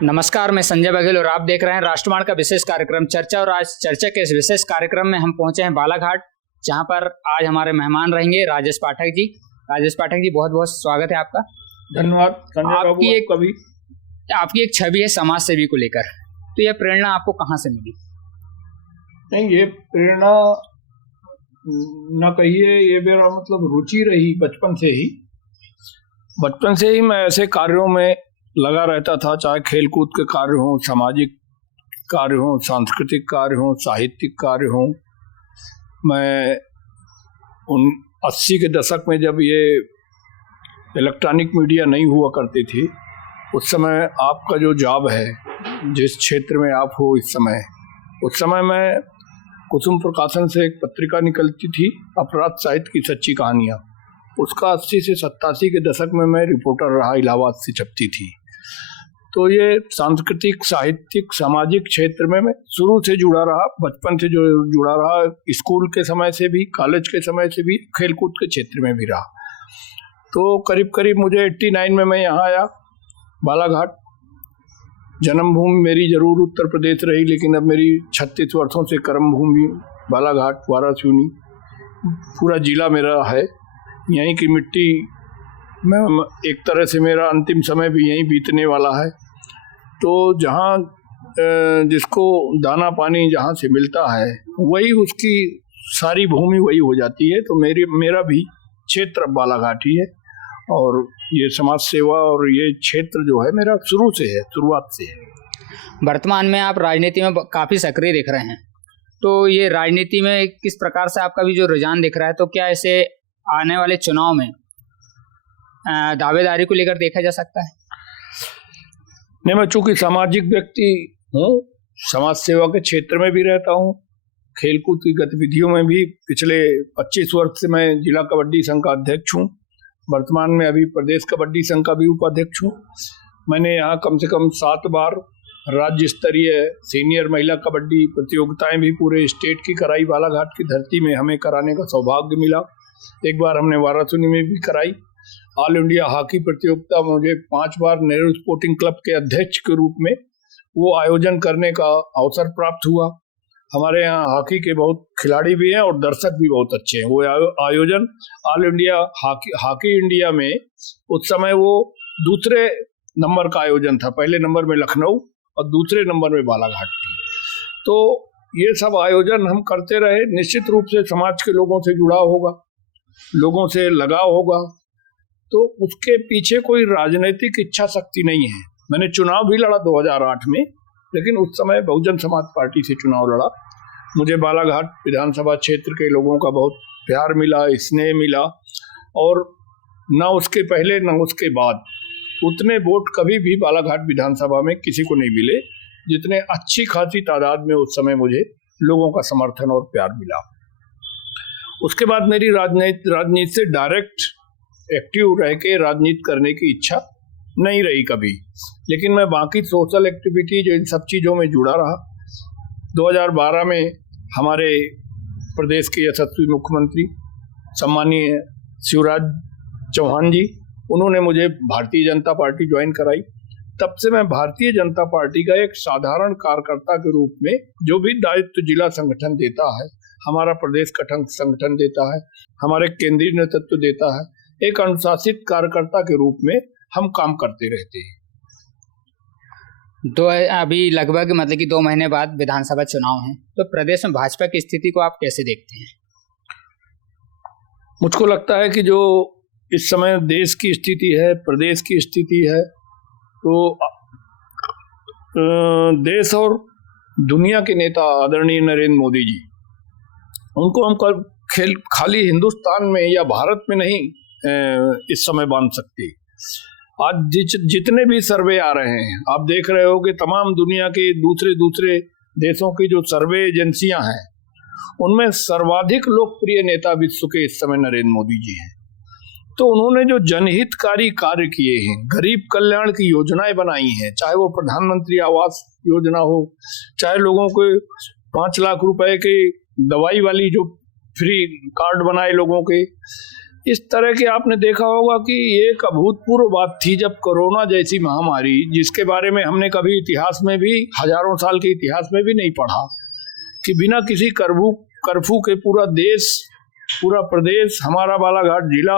नमस्कार, मैं संजय बघेल और आप देख रहे हैं राष्ट्रवाणी का विशेष कार्यक्रम चर्चा। और आज चर्चा के इस विशेष कार्यक्रम में हम पहुंचे हैं बालाघाट, जहां पर आज हमारे मेहमान रहेंगे राजेश पाठक जी। राजेश पाठक जी, बहुत बहुत स्वागत है आपका। धन्यवाद संजय बाबू। आपकी एक छवि है समाज सेवी को लेकर, तो यह प्रेरणा आपको कहाँ से मिली? नहीं, ये प्रेरणा न कहिए, ये मेरा मतलब रुचि रही बचपन से ही। बचपन से ही मैं ऐसे कार्यों में लगा रहता था, चाहे खेलकूद के कार्य हों, सामाजिक कार्य हों, सांस्कृतिक कार्य हों, साहित्यिक कार्य हों। मैं 80 के दशक में जब ये इलेक्ट्रॉनिक मीडिया नहीं हुआ करती थी, उस समय आपका जो जॉब है, जिस क्षेत्र में आप हो इस समय, उस समय मैं कुसुम प्रकाशन से एक पत्रिका निकलती थी, अपराध साहित्य की सच्ची कहानियाँ। उसका 80 से 87 के दशक में मैं रिपोर्टर रहा, इलाहाबाद से छपती थी। तो ये सांस्कृतिक, साहित्यिक, सामाजिक क्षेत्र में मैं शुरू से जुड़ा रहा, बचपन से जो जुड़ा रहा, स्कूल के समय से भी, कॉलेज के समय से भी, खेलकूद के क्षेत्र में भी रहा। तो करीब करीब मुझे 89 में मैं यहाँ आया बालाघाट। जन्मभूमि मेरी जरूर उत्तर प्रदेश रही, लेकिन अब मेरी 36 वर्षों से कर्मभूमि बालाघाट, वाराणसी, पूरा जिला मेरा है। यहीं की मिट्टी में एक तरह से मेरा अंतिम समय भी यहीं बीतने वाला है। तो जहाँ जिसको दाना पानी जहाँ से मिलता है, वही उसकी सारी भूमि वही हो जाती है। तो मेरा भी क्षेत्र बालाघाट ही है, और ये समाज सेवा और ये क्षेत्र जो है मेरा शुरू से है, शुरुआत से है। वर्तमान में आप राजनीति में काफ़ी सक्रिय दिख रहे हैं, तो ये राजनीति में किस प्रकार से आपका भी जो रुझान दिख रहा है, तो क्या इसे आने वाले चुनाव में दावेदारी को लेकर देखा जा सकता है? नहीं, मैं चूंकि सामाजिक व्यक्ति हूँ, समाज सेवा के क्षेत्र में भी रहता हूँ, खेलकूद की गतिविधियों में भी पिछले 25 वर्ष से मैं जिला कबड्डी संघ का अध्यक्ष हूँ। वर्तमान में अभी प्रदेश कबड्डी संघ का भी उपाध्यक्ष हूँ। मैंने यहाँ कम से कम 7 बार राज्य स्तरीय सीनियर महिला कबड्डी प्रतियोगिताएं भी पूरे स्टेट की कराई। बालाघाट की धरती में हमें कराने का सौभाग्य मिला। एक बार हमने वाराणसी में भी कराई। ऑल इंडिया हॉकी प्रतियोगिता मुझे 5 बार नेहरू स्पोर्टिंग क्लब के अध्यक्ष के रूप में वो आयोजन करने का अवसर प्राप्त हुआ। हमारे यहाँ हॉकी के बहुत खिलाड़ी भी हैं और दर्शक भी बहुत अच्छे हैं। वो आयोजन ऑल इंडिया हॉकी इंडिया में उस समय वो दूसरे नंबर का आयोजन था। पहले नंबर में लखनऊ और दूसरे नंबर में बालाघाट थी। तो ये सब आयोजन हम करते रहे। निश्चित रूप से समाज के लोगों से जुड़ा होगा, लोगों से लगाव होगा, तो उसके पीछे कोई राजनीतिक इच्छा शक्ति नहीं है। मैंने चुनाव भी लड़ा 2008 में, लेकिन उस समय बहुजन समाज पार्टी से चुनाव लड़ा। मुझे बालाघाट विधानसभा क्षेत्र के लोगों का बहुत प्यार मिला, स्नेह मिला, और न उसके पहले न उसके बाद उतने वोट कभी भी बालाघाट विधानसभा में किसी को नहीं मिले, जितने अच्छी खासी तादाद में उस समय मुझे लोगों का समर्थन और प्यार मिला। उसके बाद मेरी राजनीति से डायरेक्ट एक्टिव रह के राजनीति करने की इच्छा नहीं रही कभी, लेकिन मैं बाकी सोशल एक्टिविटी जो इन सब चीज़ों में जुड़ा रहा। 2012 में हमारे प्रदेश के यशस्वी मुख्यमंत्री सम्मानीय शिवराज चौहान जी, उन्होंने मुझे भारतीय जनता पार्टी ज्वाइन कराई। तब से मैं भारतीय जनता पार्टी का एक साधारण कार्यकर्ता के रूप में, जो भी दायित्व जिला संगठन देता है, हमारा प्रदेश संगठन देता है, हमारे केंद्रीय नेतृत्व देता है, एक अनुशासित कार्यकर्ता के रूप में हम काम करते रहते हैं। तो अभी लगभग मतलब कि 2 महीने बाद विधानसभा चुनाव हैं, तो प्रदेश में भाजपा की स्थिति को आप कैसे देखते हैं? मुझको लगता है कि जो इस समय देश की स्थिति है, प्रदेश की स्थिति है, तो देश और दुनिया के नेता आदरणीय नरेंद्र मोदी जी, उनको हम खाली हिंदुस्तान में या भारत में नहीं इस समय बांध सकते। आज जितने भी सर्वे आ रहे हैं, आप देख रहे हो कि तमाम दुनिया के दूसरे देशों की जो सर्वे एजेंसियां हैं, उनमें सर्वाधिक लोकप्रिय नेता विश्व के इस समय नरेंद्र मोदी जी हैं। तो उन्होंने जो जनहितकारी कार्य किए हैं, गरीब कल्याण की योजनाएं बनाई हैं, चाहे वो प्रधानमंत्री आवास योजना हो, चाहे लोगों को 5 लाख रुपए के दवाई वाली जो फ्री कार्ड बनाए लोगों के, इस तरह के आपने देखा होगा कि एक अभूतपूर्व बात थी जब कोरोना जैसी महामारी, जिसके बारे में हमने कभी इतिहास में भी, हजारों साल के इतिहास में भी नहीं पढ़ा, कि बिना किसी कर्फ्यू के पूरा देश, पूरा प्रदेश, हमारा बालाघाट जिला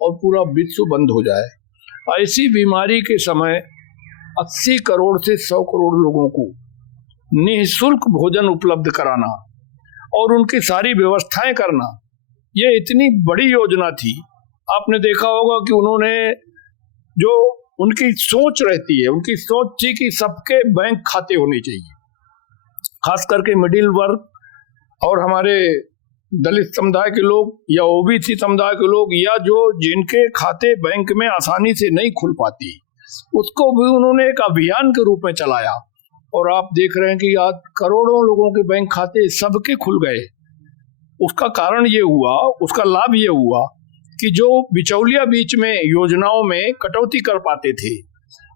और पूरा विश्व बंद हो जाए। ऐसी बीमारी के समय 80 करोड़ से 100 करोड़ लोगों को निःशुल्क भोजन उपलब्ध कराना और उनकी सारी व्यवस्थाएं करना, ये इतनी बड़ी योजना थी। आपने देखा होगा कि उन्होंने जो उनकी सोच रहती है, उनकी सोच थी कि सबके बैंक खाते होने चाहिए, खास करके मिडिल वर्ग और हमारे दलित समुदाय के लोग या ओबीसी समुदाय के लोग, या जो जिनके खाते बैंक में आसानी से नहीं खुल पाती, उसको भी उन्होंने एक अभियान के रूप में चलाया। और आप देख रहे हैं कि आज करोड़ों लोगों के बैंक खाते सबके खुल गए। उसका कारण ये हुआ, उसका लाभ ये हुआ कि जो बिचौलिया बीच में योजनाओं में कटौती कर पाते थे,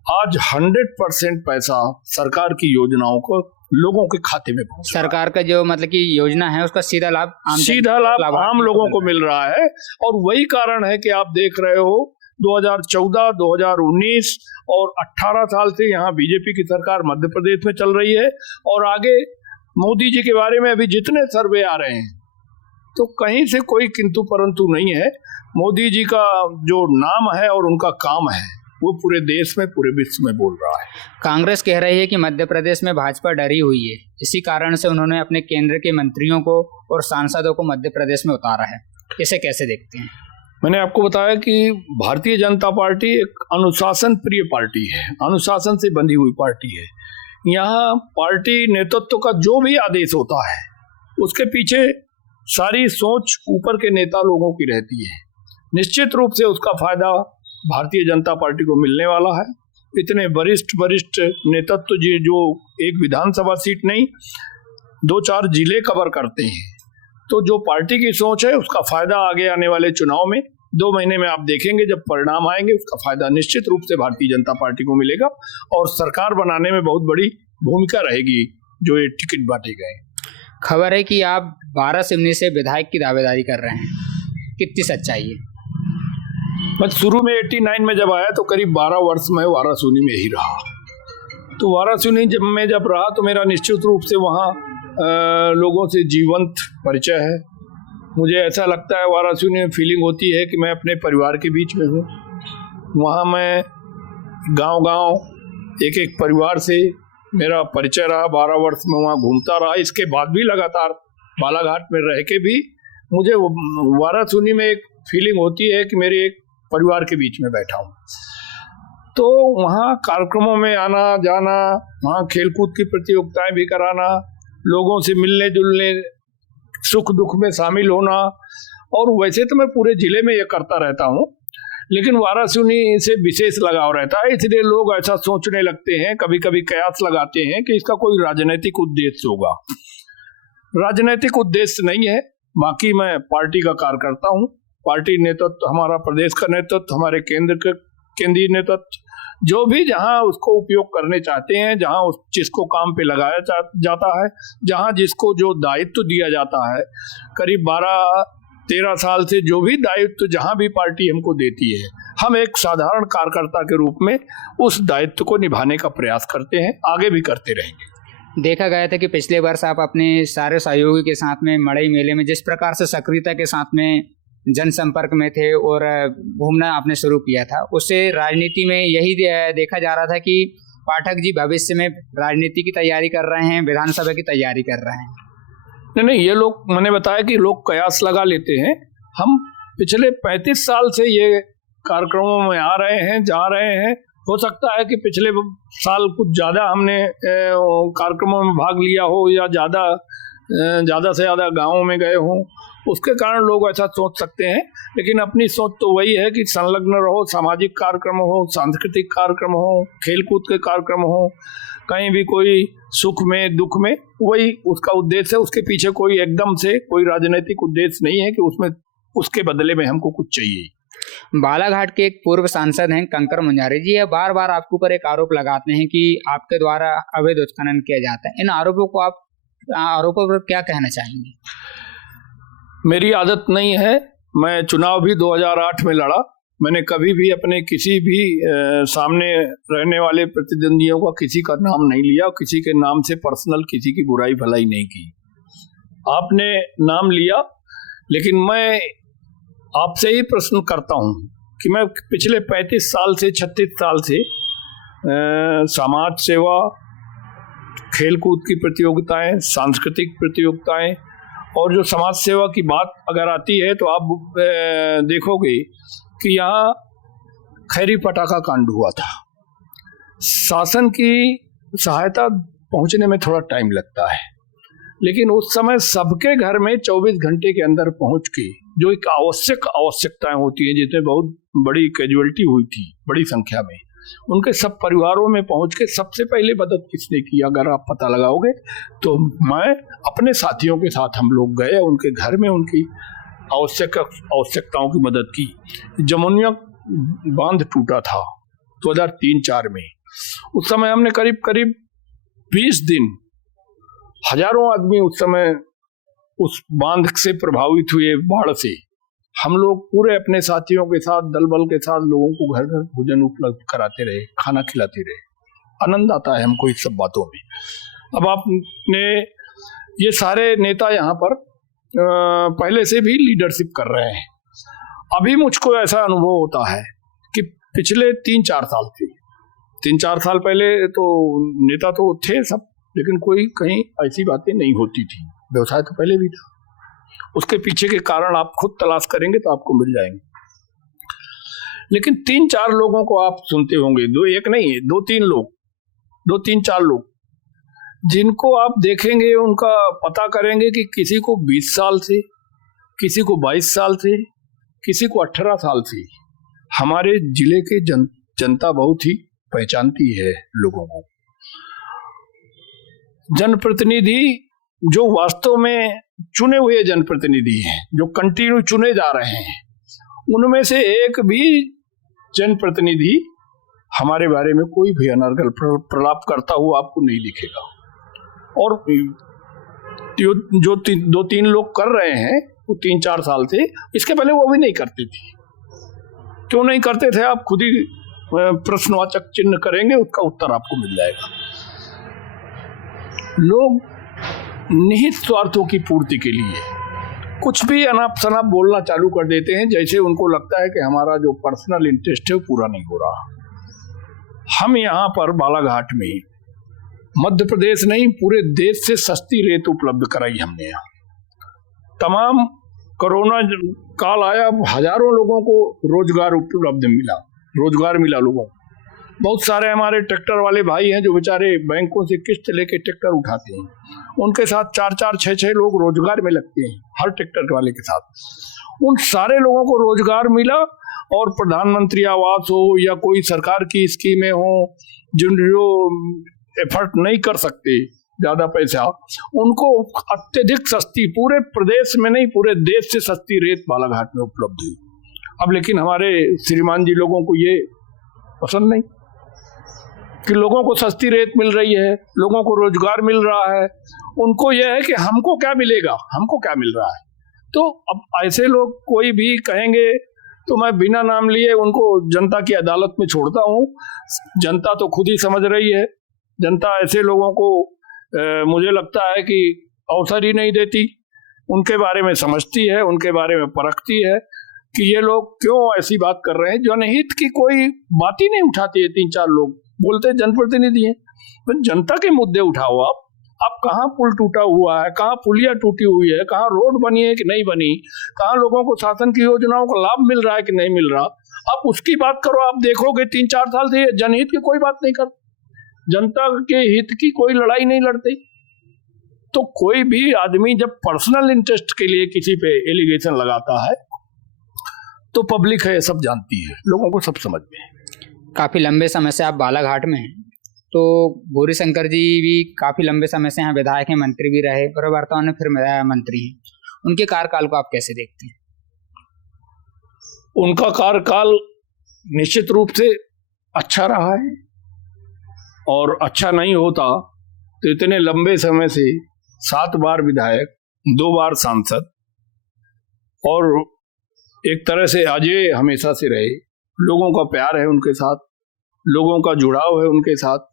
आज 100% पैसा सरकार की योजनाओं को लोगों के खाते में पहुंच, सरकार का जो मतलब कि योजना है उसका सीधा लाभ आम लोगों को मिल रहा है। और वही कारण है कि आप देख रहे हो 2014, 2019 और 18 साल से यहाँ बीजेपी की सरकार मध्य प्रदेश में चल रही है। और आगे मोदी जी के बारे में अभी जितने सर्वे आ रहे हैं, तो कहीं से कोई किंतु परंतु नहीं है। मोदी जी का जो नाम है और उनका काम है, वो पूरे देश में, पूरे विश्व में बोल रहा है। कांग्रेस कह रही है कि मध्य प्रदेश में भाजपा डरी हुई है, इसी कारण से उन्होंने अपने केंद्र के मंत्रियों को और सांसदों को मध्य प्रदेश में उतारा है। इसे कैसे देखते हैं? मैंने आपको बताया कि भारतीय जनता पार्टी एक अनुशासन प्रिय पार्टी है, अनुशासन से बंधी हुई पार्टी है। यहाँ पार्टी नेतृत्व का जो भी आदेश होता है, उसके पीछे सारी सोच ऊपर के नेता लोगों की रहती है। निश्चित रूप से उसका फायदा भारतीय जनता पार्टी को मिलने वाला है। इतने वरिष्ठ नेतृत्व जी जो एक विधानसभा सीट नहीं, 2-4 जिले कवर करते हैं, तो जो पार्टी की सोच है उसका फायदा आगे आने वाले चुनाव में 2 महीने में आप देखेंगे, जब परिणाम आएंगे, उसका फायदा निश्चित रूप से भारतीय जनता पार्टी को मिलेगा और सरकार बनाने में बहुत बड़ी भूमिका रहेगी जो ये टिकट बांटे गए। खबर है कि आप वारासिवनी से विधायक की दावेदारी कर रहे हैं, कितनी सच्चाई है? मैं शुरू में 89 में जब आया तो करीब 12 वर्ष में वारासिवनी में ही रहा। तो वारासिवनी जब रहा तो मेरा निश्चित रूप से वहाँ लोगों से जीवंत परिचय है। मुझे ऐसा लगता है वारासिवनी में फीलिंग होती है कि मैं अपने परिवार के बीच में हूँ। वहाँ मैं गांव-गांव एक परिवार से मेरा परिचय रहा, 12 वर्ष में वहाँ घूमता रहा। इसके बाद भी लगातार बालाघाट में रह के भी मुझे वारासिवनी में एक फीलिंग होती है कि मेरे एक परिवार के बीच में बैठा हूँ। तो वहाँ कार्यक्रमों में आना जाना, वहाँ खेलकूद की प्रतियोगिताएं भी कराना, लोगों से मिलने जुलने, सुख दुख में शामिल होना, और वैसे तो मैं पूरे जिले में ये करता रहता हूँ, लेकिन वारासिवनी से विशेष लगाव रहता है। इसलिए लोग ऐसा सोचने लगते हैं, कभी कभी कयास लगाते हैं कि इसका कोई राजनीतिक उद्देश्य होगा। राजनीतिक उद्देश्य नहीं है। बाकी मैं पार्टी का कार्यकर्ता हूँ। पार्टी नेतृत्व, हमारा प्रदेश का नेतृत्व, हमारे केंद्रीय नेतृत्व, जो भी जहां उसको उपयोग करने चाहते हैं, जहां उस जिसको काम पे लगाया जाता है, जहां जिसको जो दायित्व दिया जाता है, करीब 12-13 साल से जो भी दायित्व जहां भी पार्टी हमको देती है, हम एक साधारण कार्यकर्ता के रूप में उस दायित्व को निभाने का प्रयास करते हैं, आगे भी करते रहेंगे। देखा गया था कि पिछले वर्ष आप अपने सारे सहयोगी के साथ में मड़ई मेले में जिस प्रकार से सक्रियता के साथ में जनसंपर्क में थे और घूमना आपने शुरू किया था, उससे राजनीति में यही देखा जा रहा था कि पाठक जी भविष्य में राजनीति की तैयारी कर रहे हैं, विधानसभा की तैयारी कर रहे हैं। नहीं, ये लोग, मैंने बताया कि लोग कयास लगा लेते हैं। हम पिछले 35 साल से ये कार्यक्रमों में आ रहे हैं, जा रहे हैं। हो सकता है कि पिछले साल कुछ ज़्यादा हमने कार्यक्रमों में भाग लिया हो या ज़्यादा से ज़्यादा गाँवों में गए हों, उसके कारण लोग ऐसा सोच सकते हैं। लेकिन अपनी सोच तो वही है कि संलग्न रहो, सामाजिक कार्यक्रम हो, सांस्कृतिक कार्यक्रम हो, खेलकूद के कार्यक्रम हो, कहीं भी कोई सुख में दुख में, वही उसका उद्देश्य है। उसके पीछे कोई एकदम से कोई राजनीतिक उद्देश्य नहीं है कि उसमें उसके बदले में हमको कुछ चाहिए। बालाघाट के एक पूर्व सांसद हैं कंकर मुंजारी जी, बार बार आपके ऊपर एक आरोप लगाते हैं कि आपके द्वारा अवैध उत्खनन किया जाता है। इन आरोपों पर क्या कहना चाहेंगे? मेरी आदत नहीं है, मैं चुनाव भी 2008 में लड़ा। मैंने कभी भी अपने किसी भी सामने रहने वाले प्रतिद्वंदियों का किसी का नाम नहीं लिया, किसी के नाम से पर्सनल किसी की बुराई भलाई नहीं की। आपने नाम लिया, लेकिन मैं आपसे ही प्रश्न करता हूं कि मैं पिछले 35 साल से 36 साल से समाज सेवा, खेलकूद की प्रतियोगिताएं, सांस्कृतिक प्रतियोगिताएं, और जो समाज सेवा की बात अगर आती है तो आप देखोगे कि यहाँ खैरी पटाखा कांड हुआ था। शासन की सहायता पहुंचने में थोड़ा टाइम लगता है, लेकिन उस समय सबके घर में 24 घंटे के अंदर पहुंच के जो एक आवश्यकताएं होती हैं, जिसमें बहुत बड़ी कैजुअलिटी हुई थी बड़ी संख्या में, उनके सब परिवारों में पहुंच के सबसे पहले मदद किसने की अगर आप पता लगाओगे तो मैं अपने साथियों के साथ हम लोग गए, उनके घर में उनकी आवश्यकताओं की मदद की। जमुनिया बांध टूटा था 2003-04 में। उस समय हमने करीब करीब 20 दिन हजारों आदमी उस समय उस बांध से प्रभावित हुए बाढ़ से, हम लोग पूरे अपने साथियों के साथ दल बल के साथ लोगों को घर घर भोजन उपलब्ध कराते रहे, खाना खिलाते रहे। आनंद आता है हमको इस सब बातों में। अब आपने ये सारे नेता यहाँ पर पहले से भी लीडरशिप कर रहे हैं। अभी मुझको ऐसा अनुभव होता है कि पिछले 3-4 साल से, 3-4 साल पहले तो नेता तो थे सब, लेकिन कोई कहीं ऐसी बातें नहीं होती थी। व्यवसाय तो पहले भी था, उसके पीछे के कारण आप खुद तलाश करेंगे तो आपको मिल जाएंगे। लेकिन 3-4 लोगों को आप सुनते होंगे, 2-1 नहीं, 2-3 4 लोग जिनको आप देखेंगे, उनका पता करेंगे कि किसी को 20 साल से, किसी को 22 साल से, किसी को 18 साल से हमारे जिले के जनता बहुत ही पहचानती है लोगों को। जनप्रतिनिधि जो वास्तव में चुने हुए जनप्रतिनिधि हैं, जो कंटिन्यू चुने जा रहे हैं, उनमें से एक भी जनप्रतिनिधि हमारे बारे में कोई भी अनर्गल प्रलाप करता हुआ आपको नहीं दिखेगा। और जो 2-3 लोग कर रहे हैं वो 3-4 साल से, इसके पहले वो भी नहीं करते थे। क्यों नहीं करते थे आप खुद ही प्रश्नवाचक चिन्ह करेंगे, उसका उत्तर आपको मिल जाएगा। लोग निहित स्वार्थों की पूर्ति के लिए कुछ भी अनाप शनाप बोलना चालू कर देते हैं, जैसे उनको लगता है कि हमारा जो पर्सनल इंटरेस्ट है वो पूरा नहीं हो रहा। हम यहाँ पर बालाघाट में मध्य प्रदेश नहीं पूरे देश से सस्ती रेत उपलब्ध कराई हमने। यहाँ तमाम कोरोना काल आया, हजारों लोगों को रोजगार उपलब्ध मिला, रोजगार मिला लोगों को। बहुत सारे हमारे ट्रैक्टर वाले भाई हैं जो बेचारे बैंकों से किस्त लेके ट्रैक्टर उठाते हैं, उनके साथ 4-4, 6-6 लोग रोजगार में लगते हैं हर ट्रैक्टर वाले के साथ। उन सारे लोगों को रोजगार मिला, और प्रधानमंत्री आवास हो या कोई सरकार की स्कीमें हो, जो एफर्ट नहीं कर सकते ज्यादा पैसा, उनको अत्यधिक सस्ती, पूरे प्रदेश में नहीं पूरे देश से सस्ती रेत बालाघाट में उपलब्ध हुई। अब लेकिन हमारे श्रीमान जी लोगों को ये पसंद नहीं कि लोगों को सस्ती रेत मिल रही है, लोगों को रोजगार मिल रहा है। उनको यह है कि हमको क्या मिलेगा, हमको क्या मिल रहा है। तो अब ऐसे लोग कोई भी कहेंगे तो मैं बिना नाम लिए उनको जनता की अदालत में छोड़ता हूँ। जनता तो खुद ही समझ रही है। जनता ऐसे लोगों को मुझे लगता है कि अवसर ही नहीं देती, उनके बारे में समझती है, उनके बारे में परखती है कि ये लोग क्यों ऐसी बात कर रहे हैं। जनहित की कोई बात ही नहीं उठाती है। 3-4 लोग बोलते जनप्रतिनिधि हैं, तो जनता के मुद्दे उठाओ। आप कहाँ पुल टूटा हुआ है, कहाँ पुलिया टूटी हुई है, कहाँ रोड बनी है कि नहीं बनी, कहाँ लोगों को शासन की योजनाओं का लाभ मिल रहा है कि नहीं मिल रहा, आप उसकी बात करो। आप देखोगे 3-4 साल से जनहित की कोई बात नहीं कर, जनता के हित की कोई लड़ाई नहीं लड़ते। तो कोई भी आदमी जब पर्सनल इंटरेस्ट के लिए किसी पे एलिगेशन लगाता है तो पब्लिक है सब जानती है, लोगों को सब समझ में है। काफी लंबे समय से आप बालाघाट में हैं, तो गौरी शंकर जी भी काफी लंबे समय से यहाँ विधायक हैं, मंत्री भी रहे और वर्तमान में फिर मंत्री हैं। उनके कार्यकाल को आप कैसे देखते हैं? उनका कार्यकाल निश्चित रूप से अच्छा रहा है, और अच्छा नहीं होता तो इतने लंबे समय से 7 बार विधायक, 2 बार सांसद और एक तरह से अजय हमेशा से रहे। लोगों का प्यार है उनके साथ, लोगों का जुड़ाव है उनके साथ,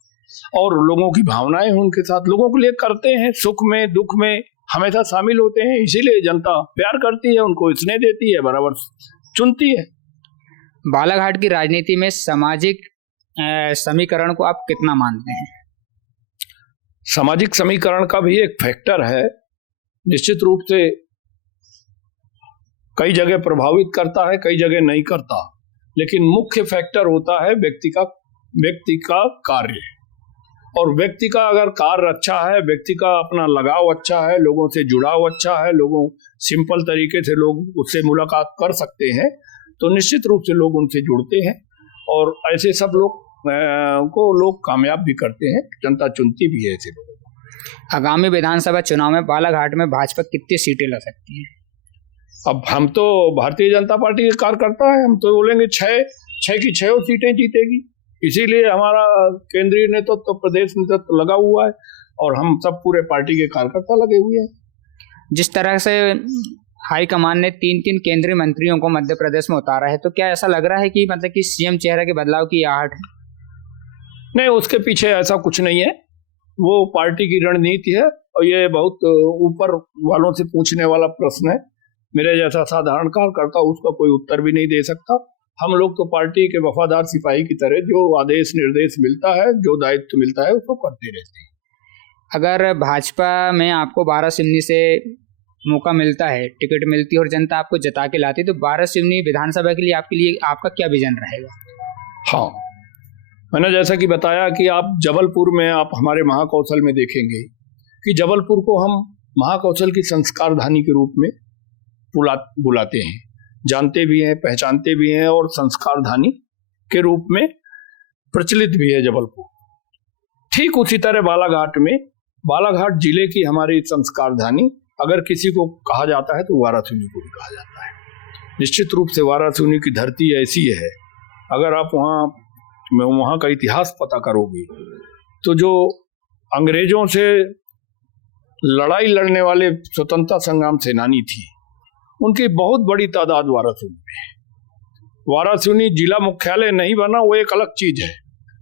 और लोगों की भावनाएं हैं उनके साथ। लोगों के लिए करते हैं, सुख में दुख में हमेशा शामिल होते हैं, इसीलिए जनता प्यार करती है उनको, स्नेह देती है, बराबर चुनती है। बालाघाट की राजनीति में सामाजिक समीकरण को आप कितना मानते हैं? सामाजिक समीकरण का भी एक फैक्टर है, निश्चित रूप से कई जगह प्रभावित करता है, कई जगह नहीं करता, लेकिन मुख्य फैक्टर होता है व्यक्ति का कार्य। और व्यक्ति का अगर कार्य अच्छा है, व्यक्ति का अपना लगाव अच्छा है, लोगों से जुड़ाव अच्छा है, लोगों सिंपल तरीके से लोग उससे मुलाकात कर सकते हैं, तो निश्चित रूप से लोग उनसे जुड़ते हैं और ऐसे सब लोग को लोग कामयाब भी करते हैं, जनता चुनती भी है ऐसे लोगों को। आगामी विधानसभा चुनाव में बालाघाट में भाजपा कितनी सीटें ला सकती है? अब हम तो भारतीय जनता पार्टी के कार्यकर्ता है, हम तो बोलेंगे 6 की 6 सीटें जीतेगी। इसीलिए हमारा केंद्रीय नेतृत्व तो प्रदेश नेतृत्व लगा हुआ है और हम सब पूरे पार्टी के कार्यकर्ता लगे हुए हैं। जिस तरह से हाईकमान ने 3 केंद्रीय मंत्रियों को मध्य प्रदेश में उतारा है, तो क्या ऐसा लग रहा है कि मतलब कि सीएम चेहरा के बदलाव की आहट है? नहीं, उसके पीछे ऐसा कुछ नहीं है, वो पार्टी की रणनीति है और ये बहुत ऊपर वालों से पूछने वाला प्रश्न है। मेरे जैसा साधारण कार्यकर्ता उसका कोई उत्तर भी नहीं दे सकता। हम लोग तो पार्टी के वफादार सिपाही की तरह जो आदेश निर्देश मिलता है, जो दायित्व मिलता है, उसको करते रहते हैं। अगर भाजपा में आपको 12 सिवनी से मौका मिलता है, टिकट मिलती है और जनता आपको जता के लाती है, तो 12 सिवनी विधानसभा के लिए आपका क्या विजन रहेगा? हाँ, मैंने जैसा कि बताया कि आप जबलपुर में आप हमारे महाकौशल में देखेंगे कि जबलपुर को हम महाकौशल की संस्कारधानी के रूप में बुलाते हैं, जानते भी हैं, पहचानते भी हैं और संस्कारधानी के रूप में प्रचलित भी है जबलपुर। ठीक उसी तरह बालाघाट जिले की हमारी संस्कारधानी अगर किसी को कहा जाता है तो वारासिवनी को भी कहा जाता है। निश्चित रूप से वारासिवनी की धरती ऐसी है, अगर आप वहाँ का इतिहास पता करोगे तो जो अंग्रेजों से लड़ाई लड़ने वाले स्वतंत्रता संग्राम सेनानी थी, उनकी बहुत बड़ी तादाद वारासिवनी में है। वारासिवनी जिला मुख्यालय नहीं बना, वो एक अलग चीज है,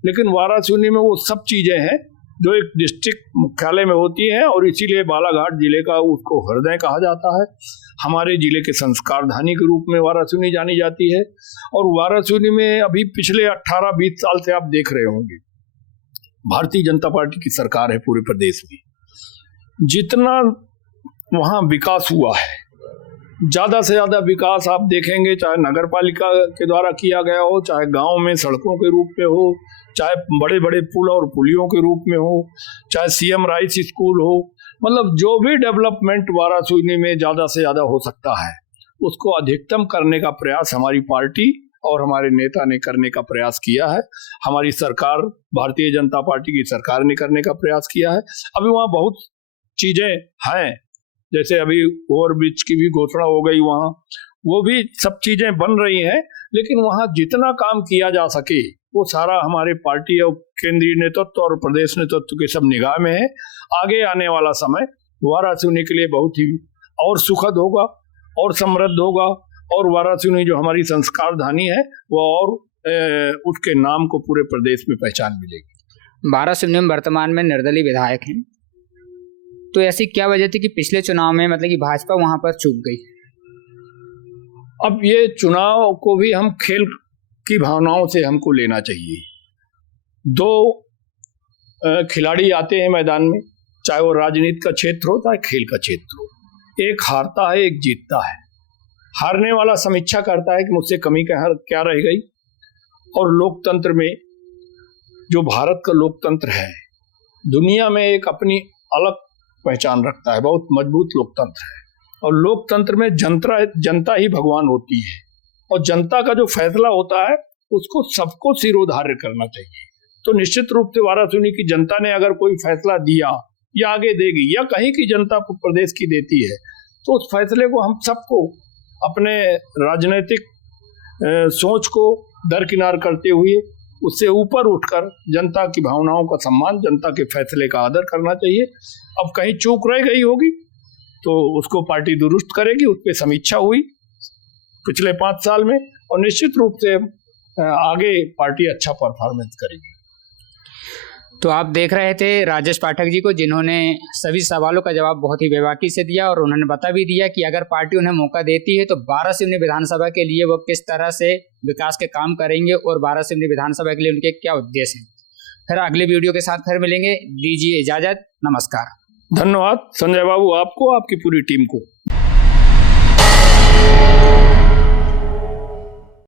लेकिन वारासिवनी में वो सब चीजें हैं जो एक डिस्ट्रिक्ट मुख्यालय में होती हैं और इसीलिए बालाघाट जिले का उसको हृदय कहा जाता है। हमारे जिले के संस्कारधानी के रूप में वारासिवनी जानी जाती है। और वारासिवनी में अभी पिछले 18-20 साल से आप देख रहे होंगे भारतीय जनता पार्टी की सरकार है पूरे प्रदेश में। जितना वहाँ विकास हुआ है, ज्यादा से ज्यादा विकास आप देखेंगे, चाहे नगर पालिका के द्वारा किया गया हो, चाहे गांव में सड़कों के रूप में हो, चाहे बड़े बड़े पुल और पुलियों के रूप में हो, चाहे सीएम राइस स्कूल हो, मतलब जो भी डेवलपमेंट वारासिवनी में ज्यादा से ज्यादा हो सकता है उसको अधिकतम करने का प्रयास हमारी पार्टी और हमारे नेता ने करने का प्रयास किया है। हमारी सरकार, भारतीय जनता पार्टी की सरकार ने करने का प्रयास किया है। अभी वहाँ बहुत चीजें हैं, जैसे अभी ओवरब्रिज की भी घोषणा हो गई, वहाँ वो भी सब चीजें बन रही हैं, लेकिन वहाँ जितना काम किया जा सके वो सारा हमारे पार्टी और केंद्रीय नेतृत्व और प्रदेश नेतृत्व के सब निगाह में है। आगे आने वाला समय वारासिवनी के लिए बहुत ही और सुखद होगा और समृद्ध होगा और वारासिवनी जो हमारी संस्कारधानी है वो और उसके नाम को पूरे प्रदेश में पहचान मिलेगी। वारासिवनी में वर्तमान में निर्दलीय विधायक हैं, तो ऐसी क्या वजह थी कि पिछले चुनाव में मतलब कि भाजपा वहां पर चूक गई? अब ये चुनाव को भी हम खेल की भावनाओं से हमको लेना चाहिए। दो खिलाड़ी आते हैं मैदान में, चाहे वो राजनीति का क्षेत्र हो चाहे खेल का क्षेत्र हो, एक हारता है एक जीतता है। हारने वाला समीक्षा करता है कि मुझसे कमी क्या रह गई। और लोकतंत्र में जो भारत का लोकतंत्र है दुनिया में एक अपनी अलग पहचान रखता है, बहुत मजबूत लोकतंत्र है। और लोकतंत्र में जनता ही भगवान होती है और जनता का जो फैसला होता है उसको सबको सिरोधार्य करना चाहिए। तो निश्चित रूप से वारासिवनी की जनता ने अगर कोई फैसला दिया या आगे देगी या कहीं की जनता प्रदेश की देती है तो उस फैसले को हम सबको अपने राजनीतिक सोच को दरकिनार करते हुए उससे ऊपर उठकर जनता की भावनाओं का सम्मान, जनता के फैसले का आदर करना चाहिए। अब कहीं चूक रह गई होगी तो उसको पार्टी दुरुस्त करेगी, उस पर समीक्षा हुई पिछले 5 साल में, और निश्चित रूप से आगे पार्टी अच्छा परफॉर्मेंस करेगी। तो आप देख रहे थे राजेश पाठक जी को, जिन्होंने सभी सवालों का जवाब बहुत ही बेबाकी से दिया और उन्होंने बता भी दिया कि अगर पार्टी उन्हें मौका देती है तो 12 सिवनी विधानसभा के लिए वो किस तरह से विकास के काम करेंगे और 12 सिवनी विधानसभा के लिए उनके क्या उद्देश्य हैं। फिर अगले वीडियो के साथ फिर मिलेंगे, दीजिए इजाजत, नमस्कार। धन्यवाद संजय बाबू, आपको, आपकी पूरी टीम को।